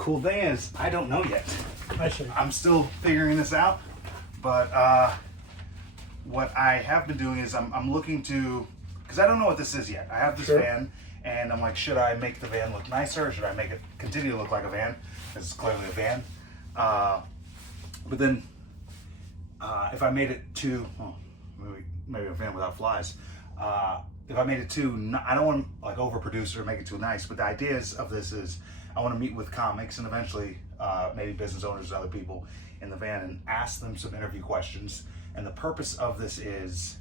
Cool thing is, I don't know yet. I see. I'm still figuring this out, but what I have been doing is I'm looking to, because I don't know what this is yet. I have this Sure. van, and I'm like, should I make the van look nicer, or should I make it continue to look like a van? Because it's clearly a van. But then, if I made it too, maybe a van without flies. If I made it too, I don't want to like overproduce or make it too nice. But the ideas of this is, I want to meet with comics and eventually maybe business owners and other people in the van and ask them some interview questions. And the purpose of this is,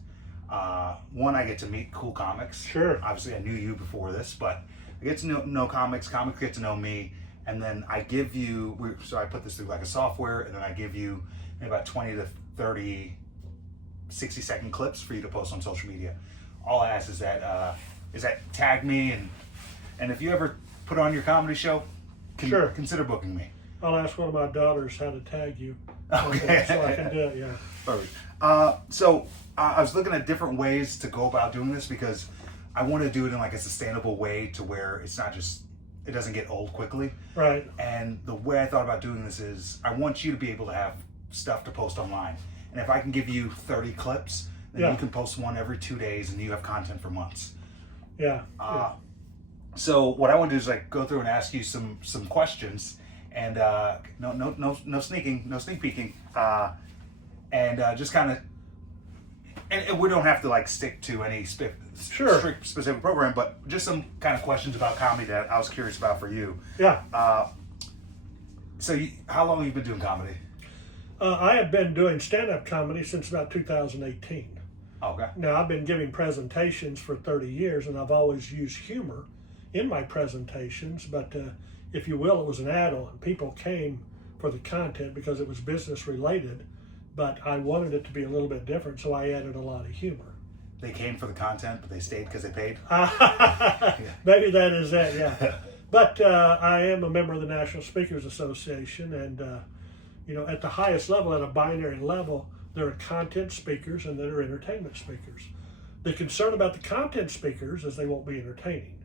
one, I get to meet cool comics. Sure. Obviously, I knew you before this, but I get to know comics. Comics get to know me, and then I give you. So I put this through like a software, and then I give you maybe about 20 to 30 60-second clips for you to post on social media. All I ask is that tag me, and if you ever put on your comedy show, Sure. consider booking me. I'll ask one of my daughters how to tag you. Okay. So I can do it, yeah. Perfect. So I was looking at different ways to go about doing this because I want to do it in like a sustainable way to where it's not just, it doesn't get old quickly. Right. And the way I thought about doing this is I want you to be able to have stuff to post online. And if I can give you 30 clips, then Yeah. you can post one every 2 days and you have content for months. Yeah. So what I want to do is like go through and ask you some questions, and no sneak peeking, and just kind of, and we don't have to like stick to any Sure. strict specific program, but just some kind of questions about comedy that I was curious about for you. Yeah. So how long have you been doing comedy? I have been doing stand-up comedy since about 2018. Okay. Now, I've been giving presentations for 30 years, and I've always used humor in my presentations, but if you will, it was an add-on. People came for the content because it was business related, but I wanted it to be a little bit different, so I added a lot of humor. They came for the content, but they stayed because they paid? Maybe that is that, yeah. But I am a member of the National Speakers Association, and at the highest level, at a binary level, there are content speakers and there are entertainment speakers. The concern about the content speakers is they won't be entertaining.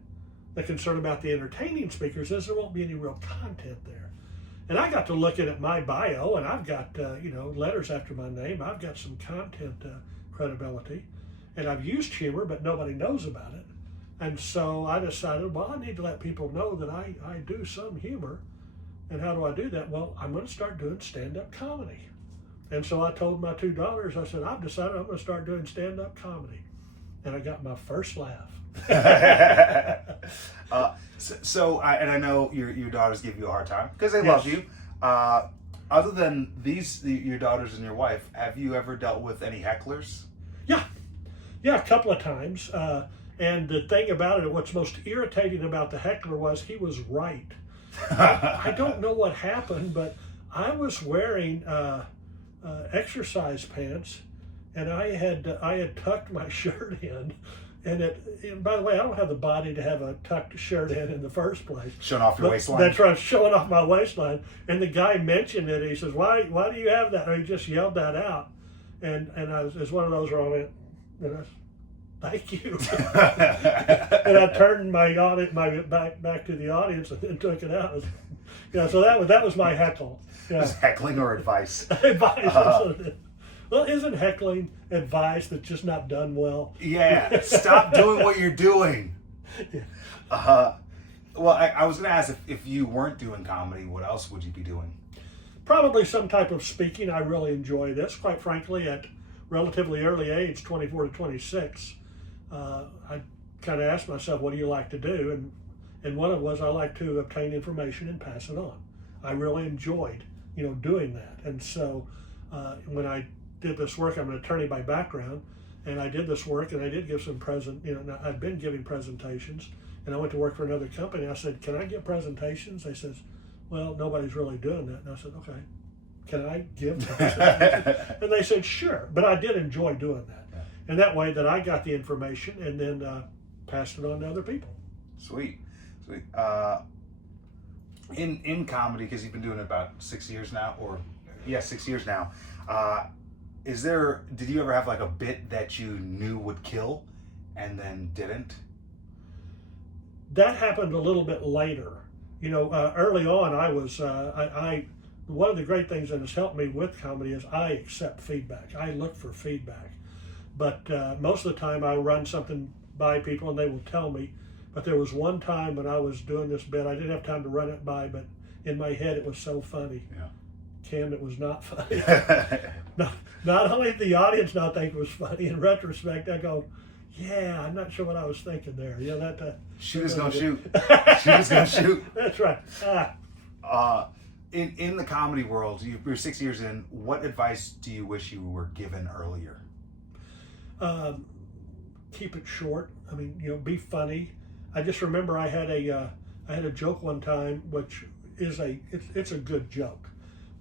The concern about the entertaining speakers is there won't be any real content there. And I got to looking at my bio, and I've got letters after my name. I've got some content credibility, and I've used humor, but nobody knows about it. And so I decided, well, I need to let people know that I do some humor. And how do I do that? Well, I'm going to start doing stand-up comedy. And so I told my two daughters, I said, I've decided I'm going to start doing stand-up comedy. And I got my first laugh. And I know your daughters give you a hard time because they Yes. love you. Other than your daughters and your wife, have you ever dealt with any hecklers? Yeah, a couple of times. And the thing about it, what's most irritating about the heckler was he was right. I don't know what happened, but I was wearing exercise pants, and I had tucked my shirt in, and by the way, I don't have the body to have a tucked shirt in the first place. Showing off your waistline. That's right, showing off my waistline. And the guy mentioned it. He says, "Why do you have that?" Or he just yelled that out, and it's one of those where I went, thank you. And I turned my back to the audience and then took it out. So that was my heckle. Yeah. Is heckling or advice? Advice. Well, isn't heckling advice that's just not done well? Yeah, stop doing what you're doing. Yeah. Well, I was going to ask if you weren't doing comedy, what else would you be doing? Probably some type of speaking. I really enjoy this. Quite frankly, at relatively early age, 24 to 26, I kind of asked myself, what do you like to do? And one of it was I like to obtain information and pass it on. I really enjoyed, doing that. And so when I did this work, I'm an attorney by background, and I did this work, and I did give some I've been giving presentations, and I went to work for another company. I said, can I give presentations? They said, well, nobody's really doing that. And I said, okay, can I give presentations? And they said, sure. But I did enjoy doing that. Yeah. And that way that I got the information and then passed it on to other people. Sweet. In comedy, because you've been doing it about 6 years now, 6 years now, did you ever have like a bit that you knew would kill and then didn't? That happened a little bit later. Early on, I was I one of the great things that has helped me with comedy is I accept feedback. I look for feedback, but most of the time I run something by people and they will tell me. But there was one time when I was doing this bit, I didn't have time to run it by, but in my head it was so funny. Yeah. Ken, it was not funny. not only did the audience not think it was funny, in retrospect, I go, yeah, I'm not sure what I was thinking there. Shoot is gonna shoot. Shoot is gonna shoot. That's right. In the comedy world, you're 6 years in. What advice do you wish you were given earlier? Keep it short. I mean, be funny. I just remember I had a joke one time, which is it's a good joke,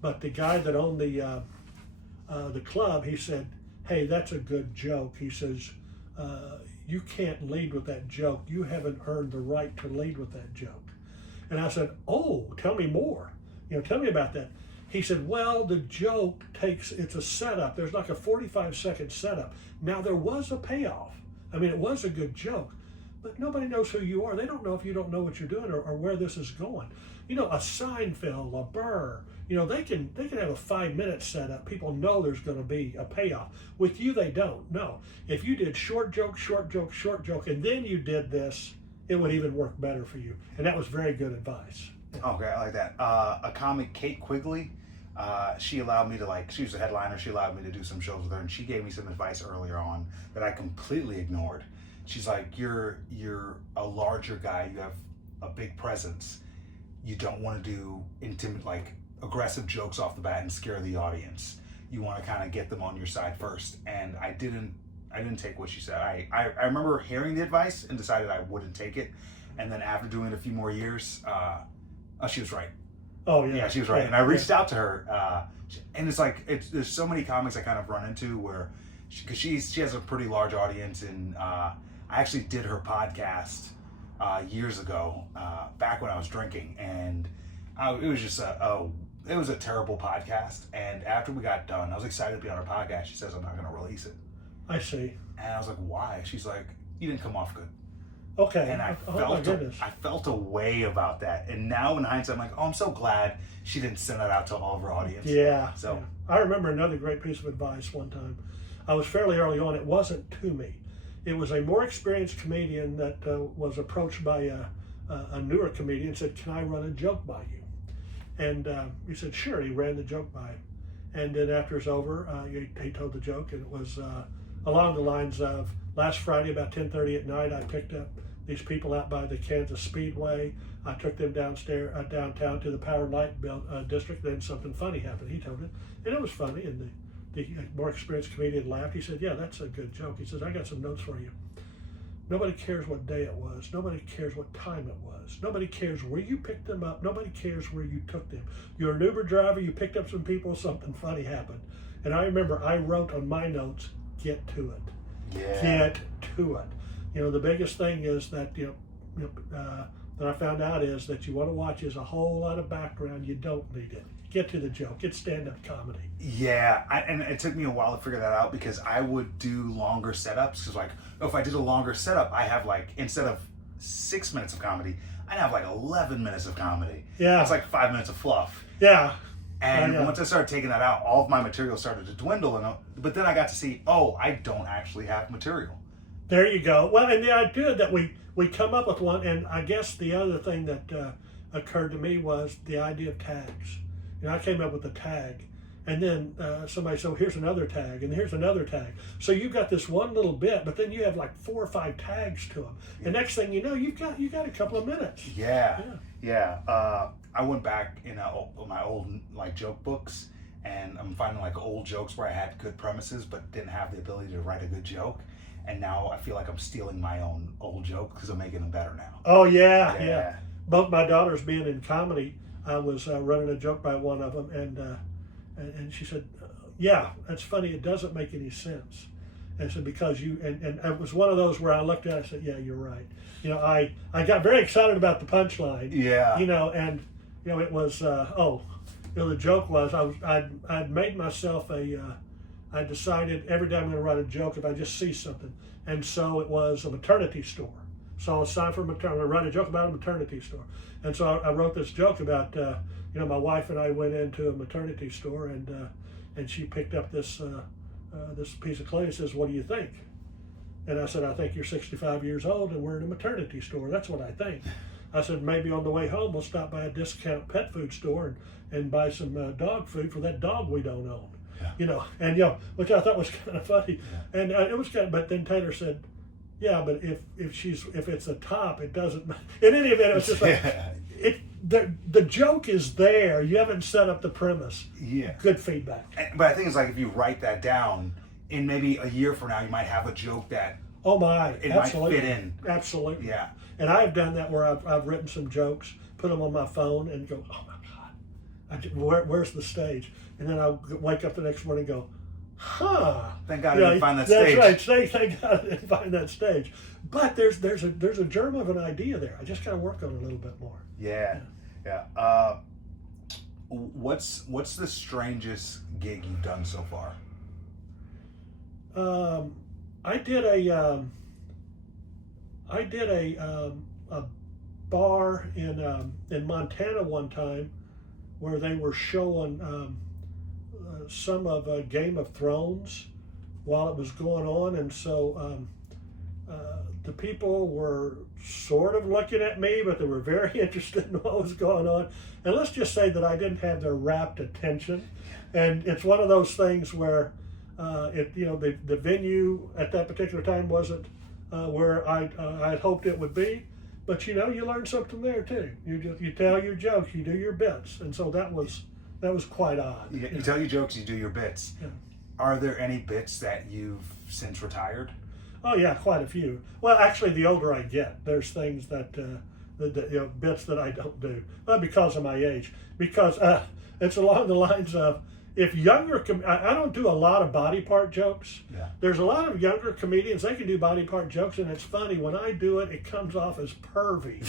but the guy that owned the club, he said, "Hey, that's a good joke." He says, "You can't lead with that joke. You haven't earned the right to lead with that joke." And I said, "Oh, tell me more. Tell me about that." He said, "Well, the joke it's a setup. There's like a 45-second setup. Now, there was a payoff. I mean, it was a good joke, but nobody knows who you are. They don't know if you don't know what you're doing or where this is going. A Seinfeld, a Burr, they can have a 5-minute setup. People know there's going to be a payoff. With you, they don't. No. If you did short joke, short joke, short joke, and then you did this, it would even work better for you." And that was very good advice. Okay, I like that. A comic, Kate Quigley, she allowed me to she was a headliner. She allowed me to do some shows with her, and she gave me some advice earlier on that I completely ignored. She's like, you're a larger guy. You have a big presence. You don't want to do aggressive jokes off the bat and scare the audience. You want to kind of get them on your side first. And I didn't take what she said. I remember hearing the advice and decided I wouldn't take it. And then after doing it a few more years, she was right. Oh yeah. Yeah, she was right. And I reached out to her, and there's so many comics I kind of run into where, because she has a pretty large audience, and I actually did her podcast years ago, back when I was drinking, and it was just it was a terrible podcast. And after we got done, I was excited to be on her podcast. She says, "I'm not going to release it." I see. And I was like, "Why?" She's like, "You didn't come off good." Okay. And I felt a way about that. And now in hindsight, I'm like, "Oh, I'm so glad she didn't send that out to all of her audience." Yeah. So yeah. I remember another great piece of advice one time. I was fairly early on. It wasn't to me. It was a more experienced comedian that was approached by a newer comedian and said, "Can I run a joke by you?" And he said, "Sure." He ran the joke by him. And then after it's over, he told the joke, and it was along the lines of, "Last Friday about 10:30 at night, I picked up these people out by the Kansas Speedway. I took them downtown to the Power Light District. Then something funny happened." He told it, and it was funny. And the more experienced comedian laughed. He said, "Yeah, that's a good joke." He says, "I got some notes for you. Nobody cares what day it was. Nobody cares what time it was. Nobody cares where you picked them up. Nobody cares where you took them. You're an Uber driver. You picked up some people. Something funny happened." And I remember I wrote on my notes, "Get to it. Yeah. Get to it." The biggest thing is that that I found out is that you want to watch is a whole lot of background. You don't need it. Get to the joke. It's stand-up comedy. Yeah, and it took me a while to figure that out, because I would do longer setups. Because if I did a longer setup, I have instead of 6 minutes of comedy, I'd have 11 minutes of comedy. Yeah, it's 5 minutes of fluff. Yeah. And once I started taking that out, all of my material started to dwindle. But then I got to see, I don't actually have material. There you go. Well, and the idea that we come up with one, and I guess the other thing that occurred to me was the idea of tags. I came up with a tag, and then somebody said, "Here's another tag, and here's another tag." So you've got this one little bit, but then you have 4 or 5 tags to them. And next thing you know, you got a couple of minutes. Yeah. I went back in my old joke books, and I'm finding old jokes where I had good premises but didn't have the ability to write a good joke. And now I feel like I'm stealing my own old joke because I'm making them better now. Oh yeah. Both my daughters being in comedy, I was running a joke by one of them, and she said, "Yeah, that's funny. It doesn't make any sense." And I said, "Because you," and it was one of those where I looked at it and I said, "Yeah, you're right." I got very excited about the punchline. Yeah. And it was the joke was I'd made myself I decided every day I'm going to write a joke if I just see something. And so it was a maternity store. saw a sign for maternity. I write a joke about a maternity store, and so I wrote this joke about my wife and I went into a maternity store, and she picked up this this piece of clay and says, "What do you think?" And I said, "I think you're 65 years old and we're in a maternity store. That's what I think." I said, "Maybe on the way home we'll stop by a discount pet food store and buy some dog food for that dog we don't own." Yeah. Which I thought was kind of funny. Yeah. And it was kind of, but then Taylor said, "Yeah, but if it's a top, it doesn't." In any event, it was just like the joke is there. You haven't set up the premise. Yeah. Good feedback. But I think it's like if you write that down, in maybe a year from now, you might have a joke that absolutely might fit in. Absolutely. Yeah. And I've done that where I've written some jokes, put them on my phone, and go, "Oh my God, where's the stage?" And then I'll wake up the next morning and go, "Huh? Thank God I didn't find that stage." That's right. Thank God I didn't find that stage. But there's a germ of an idea there. I just got to work on it a little bit more. Yeah. What's the strangest gig you've done so far? I did a bar in Montana one time where they were showing some of Game of Thrones while it was going on, and so the people were sort of looking at me, but they were very interested in what was going on. And let's just say that I didn't have their rapt attention, and it's one of those things where the venue at that particular time wasn't where I'd hoped it would be, but you learn something there too. You tell your jokes, you do your bits, and so that was quite odd. You tell your jokes, you do your bits. Yeah. Are there any bits that you've since retired? Oh yeah, quite a few. Well, actually, the older I get, there's things that bits that I don't do, because of my age. Because it's along the lines of, if younger, I don't do a lot of body part jokes. Yeah. There's a lot of younger comedians, they can do body part jokes, and it's funny. When I do it, it comes off as pervy.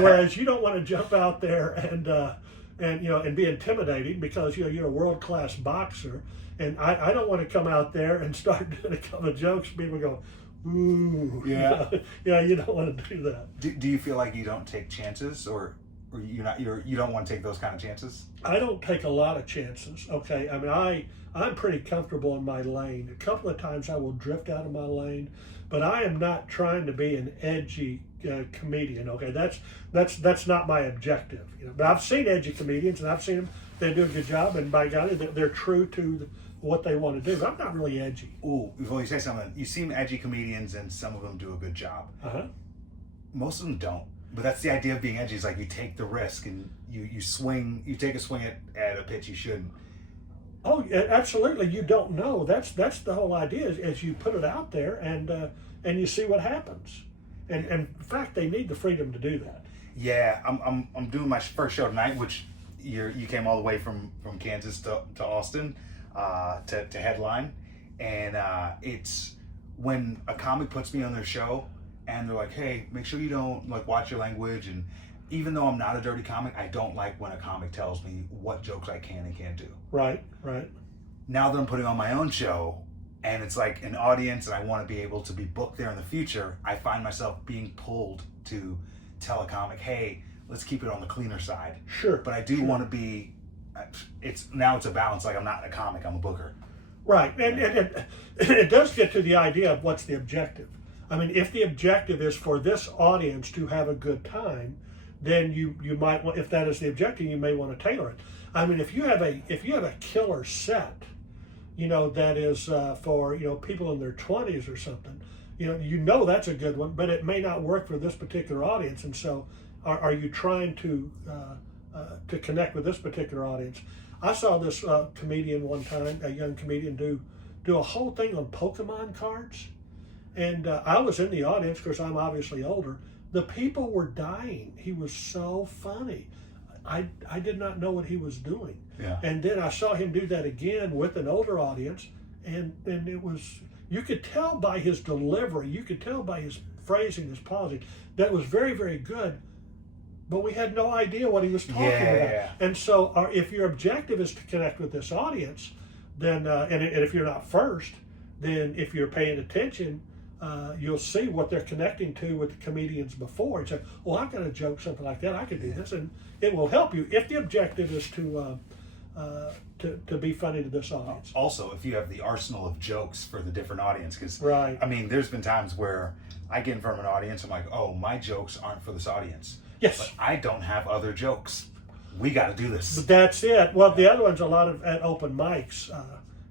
Whereas you don't want to jump out there and be intimidating, because you're a world-class boxer, and I don't want to come out there and start doing a couple of jokes. People go, "Ooh." Yeah. You don't want to do that. Do you feel like you don't take chances, or you don't want to take those kind of chances? I don't take a lot of chances. Okay, I mean I'm pretty comfortable in my lane. A couple of times I will drift out of my lane, but I am not trying to be an edgy comedian. Okay, that's not my objective. But I've seen edgy comedians, and I've seen them. They do a good job, and by golly, they're true to what they want to do. But I'm not really edgy. Ooh, before you say something, you seem edgy comedians, and some of them do a good job. Most of them don't. But that's the idea of being edgy. Is like you take the risk and you swing. You take a swing at a pitch you shouldn't. Oh, absolutely. You don't know. That's the whole idea. Is you put it out there and you see what happens. And in fact, they need the freedom to do that. Yeah, I'm doing my first show tonight, which you came all the way from Kansas to Austin to headline, and it's when a comic puts me on their show. And they're like, "Hey, make sure you don't watch your language." And even though I'm not a dirty comic, I don't like when a comic tells me what jokes I can and can't do. Right. Now that I'm putting on my own show, and it's like an audience, and I want to be able to be booked there in the future, I find myself being pulled to tell a comic, "Hey, let's keep it on the cleaner side." Sure. But I do want to be. It's a balance. Like, I'm not a comic, I'm a booker. Right, and it does get to the idea of what's the objective. I mean, if the objective is for this audience to have a good time, then you might want, if that is the objective, you may want to tailor it. I mean, if you have a killer set, that is for people in their 20s or something, that's a good one, but it may not work for this particular audience. And so, are you trying to connect with this particular audience? I saw this comedian one time, a young comedian, do a whole thing on Pokemon cards. And I was in the audience, because I'm obviously older. The people were dying. He was so funny. I did not know what he was doing. Yeah. And then I saw him do that again with an older audience, and it was, you could tell by his delivery, you could tell by his phrasing, his pausing, that was very, very good. But we had no idea what he was talking about. Yeah. And so if your objective is to connect with this audience, then and if you're not first, then if you're paying attention, you'll see what they're connecting to with the comedians before, and say, "Oh, I've got a joke, something like that. I could do this," and it will help you if the objective is to be funny to this audience. Also, if you have the arsenal of jokes for the different audience, because Right. I mean, there's been times where I get in front of an audience, I'm like, oh, my jokes aren't for this audience. Yes. But I don't have other jokes. We got to do this. But that's it. Well, the other one's a lot of at open mics.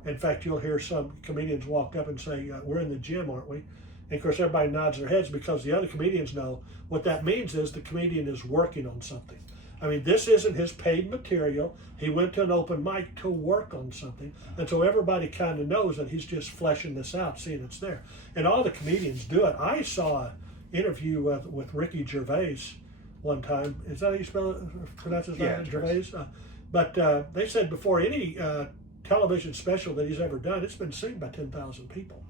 In fact, you'll hear some comedians walk up and say, "We're in the gym, aren't we?" And of course, everybody nods their heads because the other comedians know what that means is the comedian is working on something. I mean, this isn't his paid material. He went to an open mic to work on something. And so everybody kind of knows that he's just fleshing this out, seeing it's there. And all the comedians do it. I saw an interview with Ricky Gervais one time. Is that how you spell it? Pronounce his name? Yeah, Gervais? But they said before any television special that he's ever done, it's been seen by 10,000 people.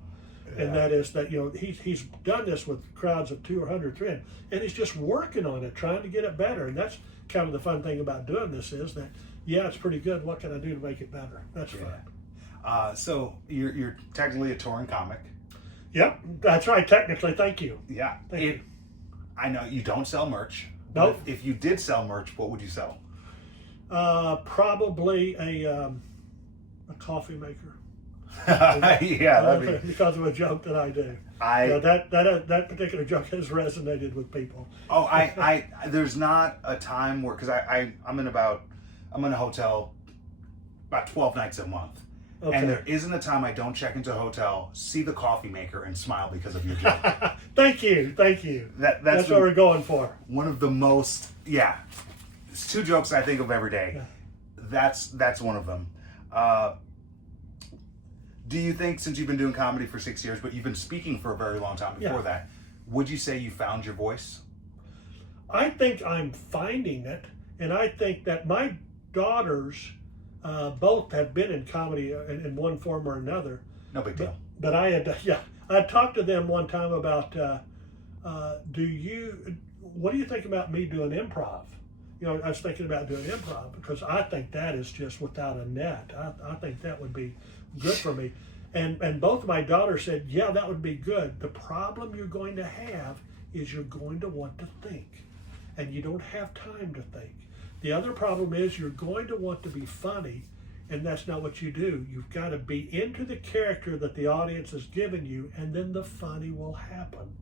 Yeah. And that is that, he's done this with crowds of 200, 300, and he's just working on it, trying to get it better. And that's kind of the fun thing about doing this is that, yeah, it's pretty good. What can I do to make it better? That's fun. So you're technically a touring comic. Yep, that's right. Technically, thank you. Yeah. Thank you. I know you don't sell merch. Nope. If you did sell merch, what would you sell? Probably a coffee maker. Yeah, that'd be... because of a joke that I do. That particular joke has resonated with people. Oh, I there's not a time where, because I'm in a hotel about 12 nights a month. Okay. And there isn't a time I don't check into a hotel, see the coffee maker, and smile because of your joke. Thank you. That's what we're going for. One of the most, it's two jokes I think of every day. Yeah. That's one of them. Do you think, since you've been doing comedy for 6 years, but you've been speaking for a very long time before that, would you say you found your voice? I think I'm finding it, and I think that my daughters both have been in comedy in one form or another. No big deal. But I talked to them one time about, what do you think about me doing improv? I was thinking about doing improv because I think that is just without a net. I think that would be good for me. And both of my daughters said, yeah, that would be good. The problem you're going to have is you're going to want to think, and you don't have time to think. The other problem is you're going to want to be funny, and that's not what you do. You've got to be into the character that the audience has given you, and then the funny will happen.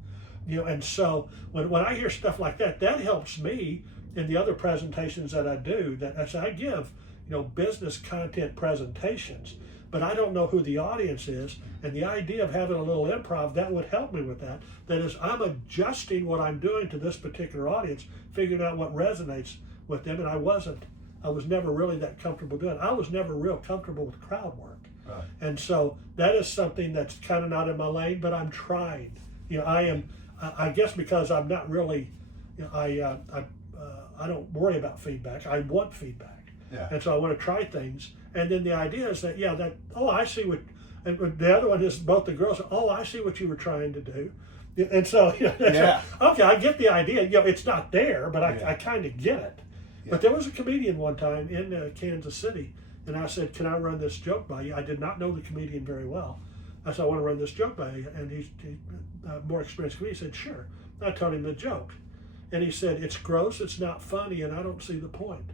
And so when I hear stuff like that, that helps me in the other presentations that I do. That as I give, business content presentations, but I don't know who the audience is, and the idea of having a little improv, that would help me with that. That is, I'm adjusting what I'm doing to this particular audience, figuring out what resonates with them, and I was never really that comfortable doing it. I was never real comfortable with crowd work. Right. And so that is something that's kind of not in my lane, but I'm trying. I guess because I'm not really, I don't worry about feedback. I want feedback. Yeah. And so I want to try things. And then the idea is that, I see what, and the other one is both the girls, I see what you were trying to do. And so, okay, I get the idea. It's not there, but I kind of get it. Yeah. But there was a comedian one time in Kansas City, and I said, can I run this joke by you? I did not know the comedian very well. I said, I want to run this joke by you. And he's more experienced comedian. He said, sure. I told him the joke. And he said, it's gross, it's not funny, and I don't see the point.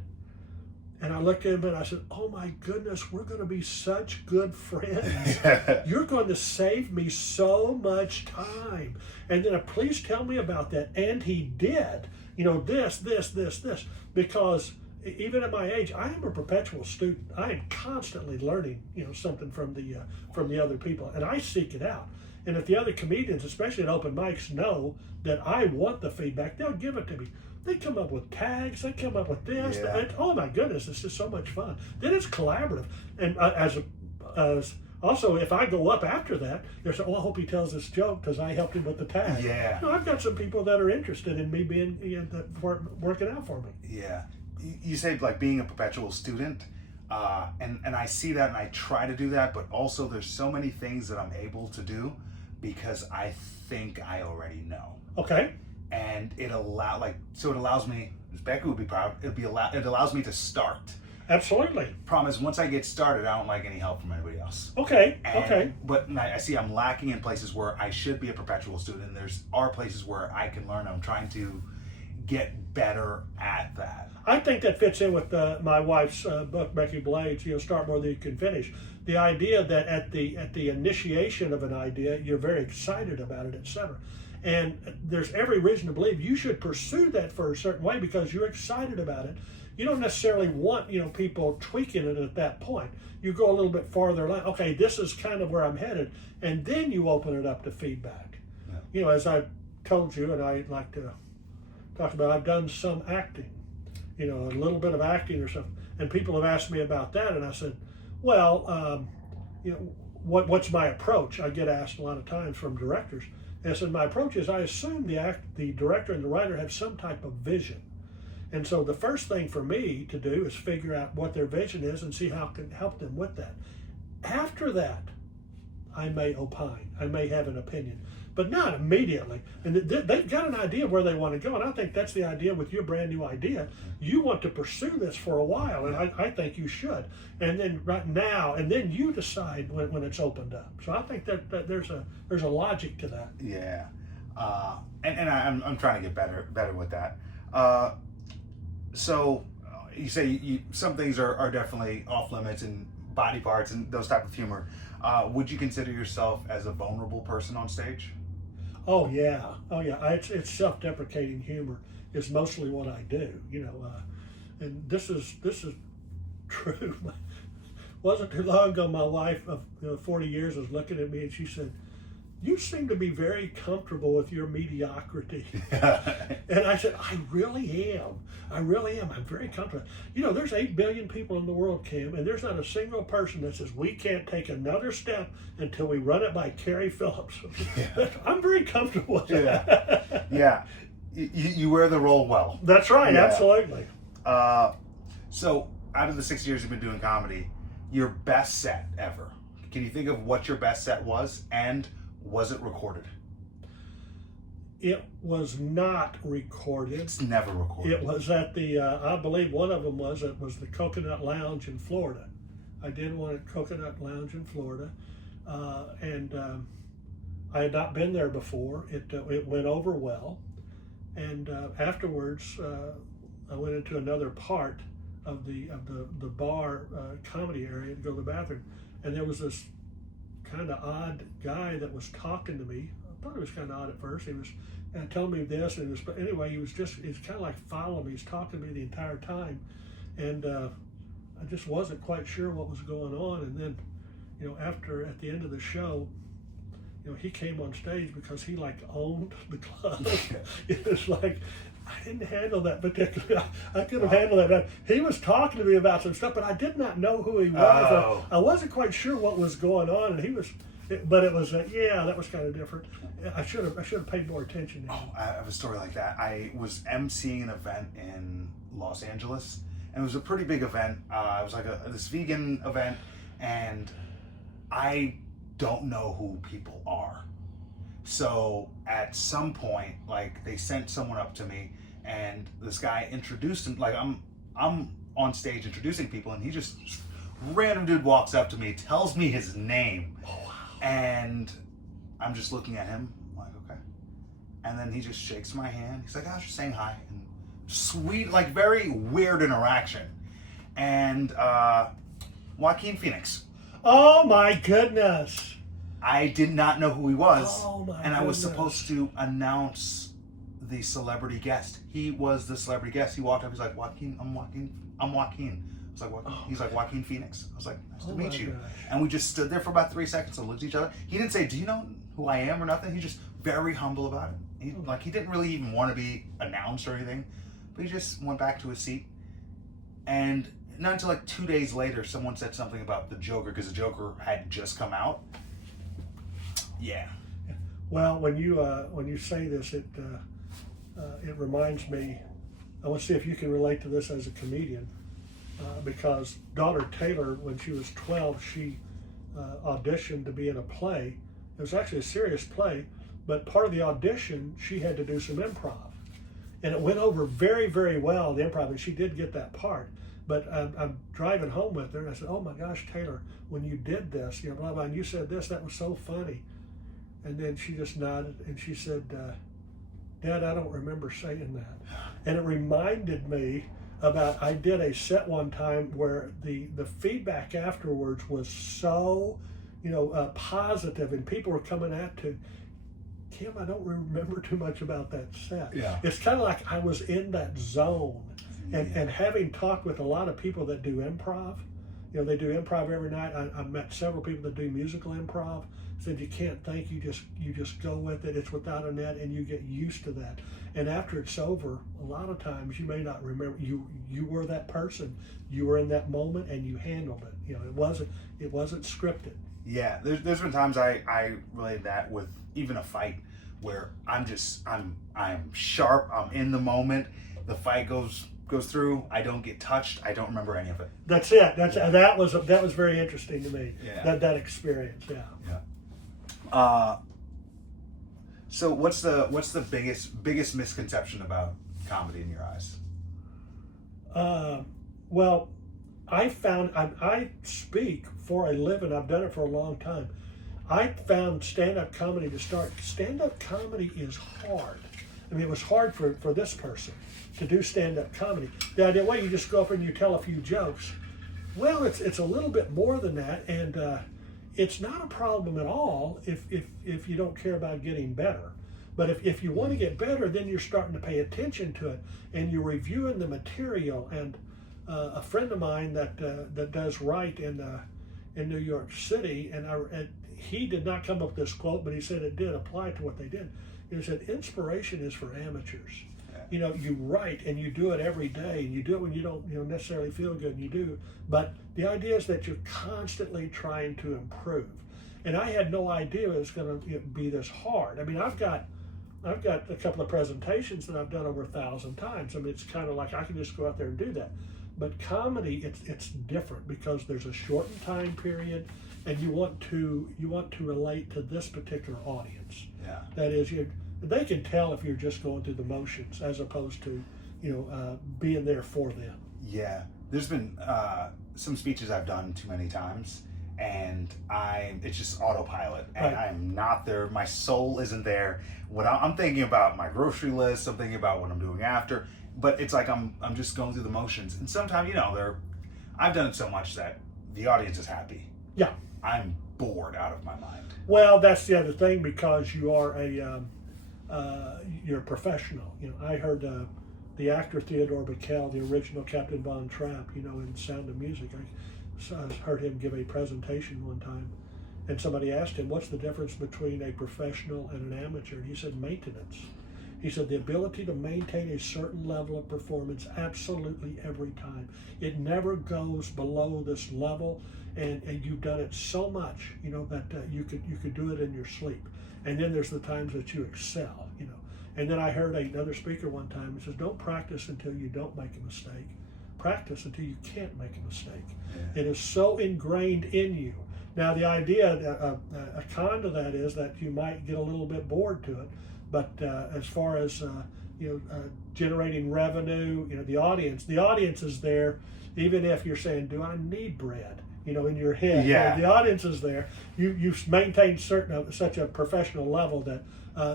And I looked at him and I said, oh my goodness, we're going to be such good friends. You're going to save me so much time. And then please tell me about that. And he did. This. Because even at my age, I am a perpetual student. I am constantly learning, something from the other people. And I seek it out. And if the other comedians, especially at open mics, know that I want the feedback, they'll give it to me. They come up with tags. They come up with this. Yeah. Oh my goodness, this is so much fun. Then it's collaborative. And as also, if I go up after that, they're saying, I hope he tells this joke because I helped him with the tag. Yeah. I've got some people that are interested in me being working out for me. Yeah. You say like being a perpetual student, and I see that and I try to do that, but also there's so many things that I'm able to do because I think I already know. Okay. And it allows me, as Becky would be proud, it allows me to start. Absolutely. Problem is, once I get started, I don't like any help from anybody else. Okay. And, Okay. But I see I'm lacking in places where I should be a perpetual student. Are places where I can learn. I'm trying to get better at that. I think that fits in with my wife's book, Becky Blades. Start more than you can finish. The idea that at the initiation of an idea, you're very excited about it, etc. And there's every reason to believe you should pursue that for a certain way because you're excited about it. You don't necessarily want people tweaking it at that point. You go a little bit farther. Like, okay, this is kind of where I'm headed, and then you open it up to feedback. Yeah. As I told you, and I like to talk about, I've done some acting. A little bit of acting or something, and people have asked me about that, and I said, well, what's my approach? I get asked a lot of times from directors, and I said my approach is I assume the director and the writer have some type of vision, and so the first thing for me to do is figure out what their vision is and see how I can help them with that. After that, I may opine, I may have an opinion, but not immediately. And they've got an idea where they want to go, and I think that's the idea with your brand new idea. You want to pursue this for a while, and I think you should. And then right now, and then you decide when it's opened up. So I think that there's a logic to that. Yeah, and I'm trying to get better with that. So you say some things are definitely off limits and body parts and those type of humor. Would you consider yourself as a vulnerable person on stage? Oh yeah. It's self-deprecating humor is mostly what I do. And this is true. Wasn't too long ago, my wife of 40 years was looking at me and she said, "You seem to be very comfortable with your mediocrity." And I said, I really am. I'm very comfortable. There's 8 billion people in the world, Kim, and there's not a single person that says we can't take another step until we run it by Cary Phillips. Yeah. I'm very comfortable with that. Yeah. You wear the role well. That's right. Yeah. Absolutely. So out of the 6 years you've been doing comedy, your best set ever, can you think of what your best set was, and was it recorded? It was not recorded. It's never recorded. It was at the, I believe one of them was the Coconut Lounge in Florida. I did one at Coconut Lounge in Florida. And I had not been there before. It went over well. And afterwards, I went into another part of the bar comedy area to go to the bathroom. And there was this kind of odd guy that was talking to me. I thought it was kind of odd at first. He was telling me this, but anyway, he's kind of like following me. He's talking to me the entire time, and I just wasn't quite sure what was going on. And then, at the end of the show, he came on stage because he like owned the club. It was like, I didn't handle that particularly. I could have handled that. He was talking to me about some stuff, but I did not know who he was. Oh. I wasn't quite sure what was going on, and he was. But it was that was kind of different. I should have paid more attention. Oh, I have a story like that. I was emceeing an event in Los Angeles, and it was a pretty big event. It was like this vegan event, and I don't know who people are. So at some point, like, they sent someone up to me, and this guy introduced him. Like, I'm on stage introducing people, and he just random dude walks up to me, tells me his name. Oh, wow. And I'm just looking at him, like, okay. And then he just shakes my hand. He's like, I was just saying hi. And sweet, like, very weird interaction. And Joaquin Phoenix. Oh my goodness. I did not know who he was. Oh my and I was goodness. supposed to announce the celebrity guest. He was the celebrity guest. He walked up, he's like, Joaquin, I'm Joaquin. I was like, Joaquin. He's like, Joaquin Phoenix. I was like, nice to meet you. Gosh. And we just stood there for about 3 seconds and looked at each other. He didn't say, do you know who I am or nothing? He's just very humble about it. He didn't really even want to be announced or anything, but he just went back to his seat. And not until like 2 days later, someone said something about the Joker, because the Joker had just come out. Yeah. Well, when you say this, it reminds me. I want to see if you can relate to this as a comedian, because daughter Taylor, when she was 12, she auditioned to be in a play. It was actually a serious play, but part of the audition, she had to do some improv, and it went over very, very well, the improv, and she did get that part. But I'm driving home with her, and I said, "Oh my gosh, Taylor, when you did this, you know, blah blah, and you said this, that was so funny." And then she just nodded, and she said, "Dad, I don't remember saying that." And it reminded me about, I did a set one time where the feedback afterwards was so, positive, and people were coming at to Kim, I don't remember too much about that set. Yeah. It's kind of like I was in that zone. And, Yeah. and having talked with a lot of people that do improv, they do improv every night. I met several people that do musical improv. Said you can't think, you just go with it. It's without a net, and you get used to that. And after it's over, a lot of times you may not remember you were that person. You were in that moment, and you handled it. It wasn't scripted. Yeah, there's been times I relate that with even a fight where I'm sharp, I'm in the moment, the fight goes through, I don't get touched, I don't remember any of it. That's it. That was very interesting to me. Yeah. That experience. Yeah. Yeah. So what's the biggest misconception about comedy in your eyes? Well, I found I speak for a living. I've done it for a long time. I found stand-up comedy to start. Stand-up comedy is hard. I mean, it was hard for this person to do stand-up comedy. The idea, well, you just go up and you tell a few jokes. Well, it's a little bit more than that, and it's not a problem at all if you don't care about getting better. But if you want to get better, then you're starting to pay attention to it, and you're reviewing the material. And a friend of mine that does write in New York City, and he did not come up with this quote, but he said it did apply to what they did. He said, "Inspiration is for amateurs." You write and you do it every day, and you do it when you don't necessarily feel good, and you do. But the idea is that you're constantly trying to improve. And I had no idea it was going to be this hard. I mean, I've got a couple of presentations that I've done over 1,000 times. I mean, it's kind of like I can just go out there and do that. But comedy, it's different because there's a shortened time period, and you want to relate to this particular audience. Yeah. That is, they can tell if you're just going through the motions as opposed to being there for them. Yeah, there's been some speeches I've done too many times, and it's just autopilot, and Right. I'm not there. My soul isn't there. When I'm thinking about my grocery list, I'm thinking about what I'm doing after, but it's like I'm just going through the motions. And sometimes I've done it so much that the audience is happy. Yeah. I'm bored out of my mind. Well, that's the other thing, because you are you're a professional. I heard the actor Theodore Bickel, the original Captain Von Trapp, in Sound of Music. I heard him give a presentation one time, and somebody asked him, "What's the difference between a professional and an amateur?" And he said, "Maintenance." He said, "The ability to maintain a certain level of performance absolutely every time. It never goes below this level, and you've done it so much, that you could do it in your sleep. And then there's the times that you excel, And then I heard another speaker one time who says, "Don't practice until you don't make a mistake. Practice until you can't make a mistake." Yeah. It is so ingrained in you. Now, the idea, a con to that is that you might get a little bit bored to it. But as far as generating revenue, the audience is there, even if you're saying, "Do I need bread?" In your head. Yeah. The audience is there. You maintain such a professional level that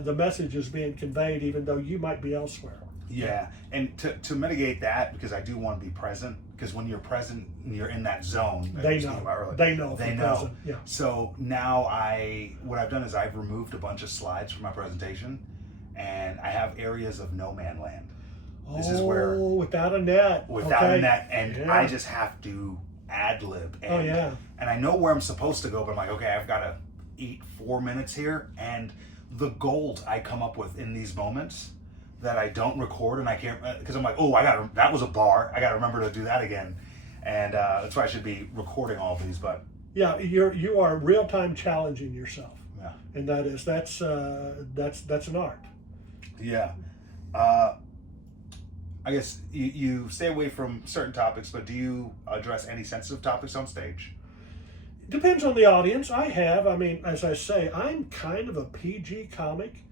the message is being conveyed, even though you might be elsewhere. Yeah, and to mitigate that, because I do want to be present, because when you're present, you're in that zone. That They I was talking know. about earlier. They know if They you're know. present. Yeah. So now what I've done is I've removed a bunch of slides from my presentation, and I have areas of no man land. This is where without a net. without okay. a net, and Yeah. I just have to ad lib. Oh, yeah. And I know where I'm supposed to go, but I'm like, okay, I've got to eat 4 minutes here, and the gold I come up with in these moments that I don't record, and I can't, because I'm like, that was a bar. I got to remember to do that again, and that's why I should be recording all of these. But Yeah, you are real time challenging yourself, yeah, and that's an art. yeah. I guess you stay away from certain topics, but do you address any sensitive topics on stage? Depends on the audience. I mean, as I say, I'm kind of a PG comic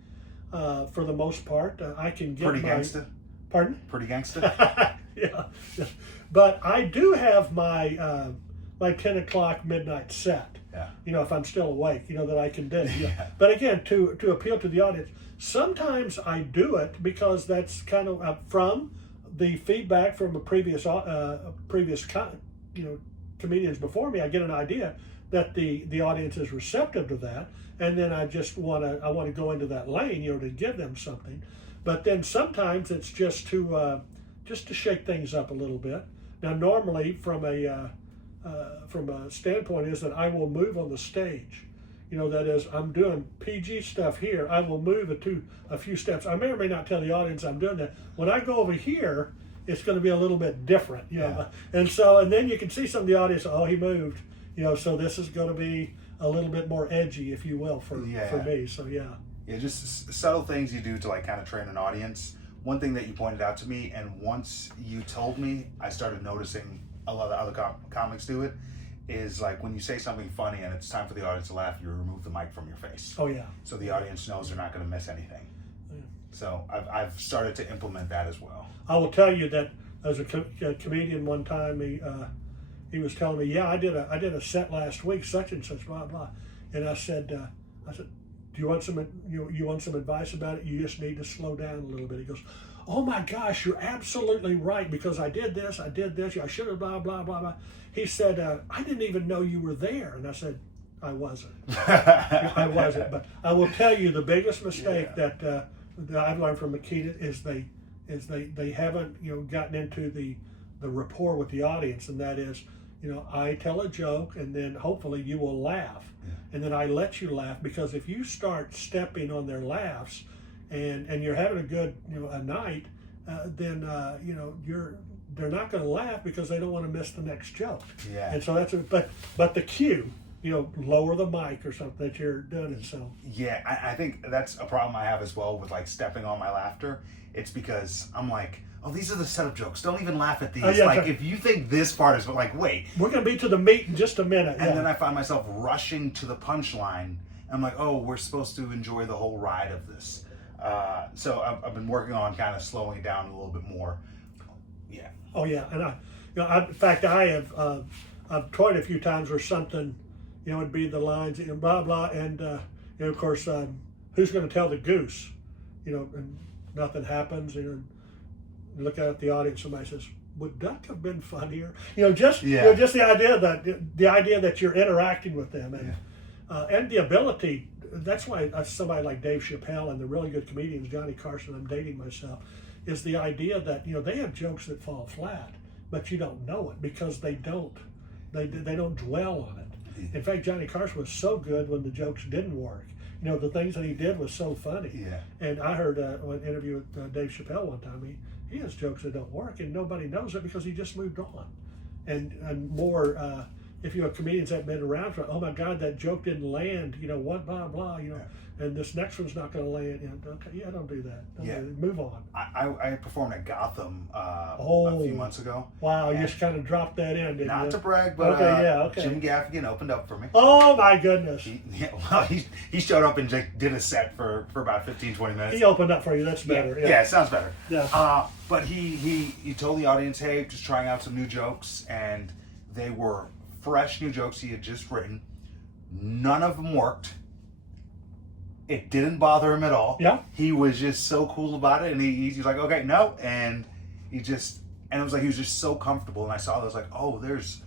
for the most part. I can get Pretty gangsta. Pardon? Pretty gangsta. Yeah, yeah. But I do have my my 10 o'clock midnight set. Yeah. You know, if I'm still awake, you know, that I can do. Yeah. But again, to appeal to the audience, sometimes I do it because that's kind of from the feedback from a previous comedians before me. I get an idea that the audience is receptive to that, and then I want to go into that lane, you know, to give them something. But then sometimes it's just to shake things up a little bit. Now, normally from a standpoint is that I will move on the stage. You know, that is, I'm doing PG stuff here. I will move a few steps. I may or may not tell the audience I'm doing that. When I go over here, it's going to be a little bit different. You know, and then you can see some of the audience. Oh, he moved. You know, so this is going to be a little bit more edgy, if you will, for me. So yeah. Yeah, just subtle things you do to like kind of train an audience. One thing that you pointed out to me, and once you told me, I started noticing a lot of other comics do it, is like when you say something funny and it's time for the audience to laugh, you remove the mic from your face. Oh yeah. So the audience knows they're not going to miss anything. Yeah. So I've started to implement that as well. I will tell you that as a comedian one time, he was telling me, yeah, I did a set last week, such and such, blah blah, and I said, do you want some advice about it? You just need to slow down a little bit. He goes, oh my gosh, you're absolutely right, because I did this, I should have blah blah blah blah. He said, I didn't even know you were there, and I said, I wasn't. I wasn't. But I will tell you, the biggest mistake that I've learned from Makita is they haven't gotten into the rapport with the audience, and that is, I tell a joke and then hopefully you will laugh, and then I let you laugh, because if you start stepping on their laughs and you're having a good a night, then they're not going to laugh because they don't want to miss the next joke. Yeah. And so but the cue, lower the mic or something that you're doing it. So yeah, I think that's a problem I have as well with like stepping on my laughter. It's because I'm like, oh, these are the setup jokes. Don't even laugh at these. If you think this part is like, wait, we're going to be to the meat in just a minute. And then I find myself rushing to the punchline. I'm like, oh, we're supposed to enjoy the whole ride of this. So I've been working on kind of slowing it down a little bit more. Yeah. Oh yeah, and in fact, I have I've tried a few times where something, it'd be the lines, blah blah, and of course, who's going to tell the goose, and nothing happens, you look out at the audience, somebody says, would duck have been funnier? Just the idea that you're interacting with them, and the ability. That's why somebody like Dave Chappelle and the really good comedians, Johnny Carson, I'm dating myself, is the idea that they have jokes that fall flat, but you don't know it because they don't dwell on it. In fact, Johnny Carson was so good when the jokes didn't work. The things that he did was so funny. Yeah. And I heard an interview with Dave Chappelle one time. He has jokes that don't work, and nobody knows it because he just moved on. And more. If comedians that have been around for, oh my God, that joke didn't land, what, blah, blah, and this next one's not going to land. Okay, don't do that. Move on. I performed at Gotham a few months ago. Wow, you just kind of dropped that in, didn't you? Not to brag, but Jim Gaffigan opened up for me. Oh my goodness. He showed up and did a set for about 15, 20 minutes. He opened up for you, that's better. Yeah, it sounds better. Yeah. But he told the audience, hey, just trying out some new jokes, and they were fresh new jokes he had just written. None of them worked. It didn't bother him at all. Yeah. He was just so cool about it, and he's like, okay, no, and it was like he was just so comfortable, and I saw this like, oh, there's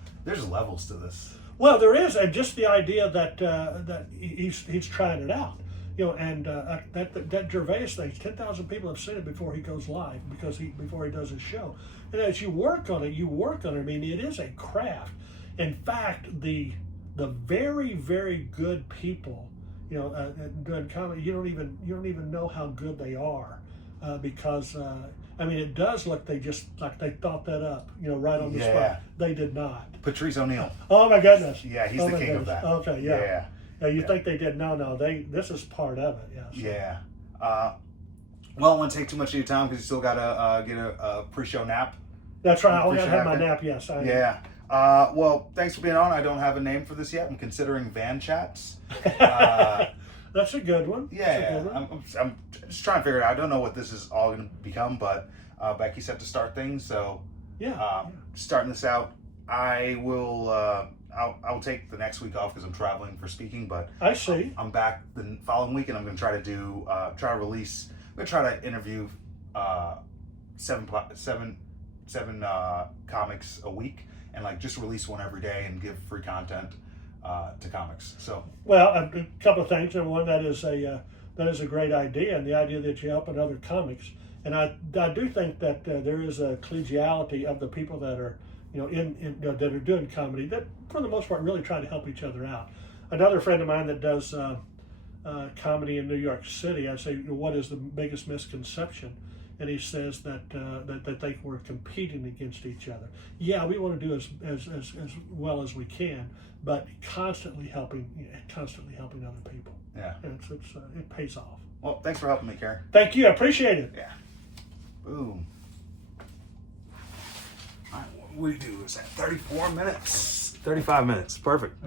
levels to this. Well, there is, and just the idea that he's trying it out, and that Gervais thing, 10,000 people have seen it before he goes live, before he does his show, and as you work on it. I mean, it is a craft. In fact, the very, very good people, doing comedy, you don't even know how good they are, because it does look they thought that up, right on the spot. They did not. Patrice O'Neill. Oh my goodness. Yeah, he's the king of that. Okay, yeah. You think they did? No. This is part of it. Yes. Yeah. Well, I won't take too much of your time because you still gotta get a pre-show nap. That's right. I gotta have my nap. Yes. Yeah. Well, thanks for being on. I don't have a name for this yet. I'm considering Van Chats. That's a good one. Yeah, I'm just trying to figure it out. I don't know what this is all going to become, but Becky said to start things, so Starting this out, I will. I'll take the next week off because I'm traveling for speaking. But I see. I'm back the following week, and I'm going to try to do release. I'm going to try to interview seven comics a week, and like just release one every day and give free content to comics. So well, a couple of things. Number one, that is a great idea, and the idea that you help other comics. And I do think that there is a collegiality of the people that are that are doing comedy that for the most part really try to help each other out. Another friend of mine that does comedy in New York City, I say, what is the biggest misconception? And he says that that they were competing against each other. Yeah, we want to do as well as we can, but constantly helping other people. Yeah, and it pays off. Well, thanks for helping me, Cary. Thank you. I appreciate it. Yeah. Boom. All right, what we do is at 34 minutes. 35 minutes. Perfect.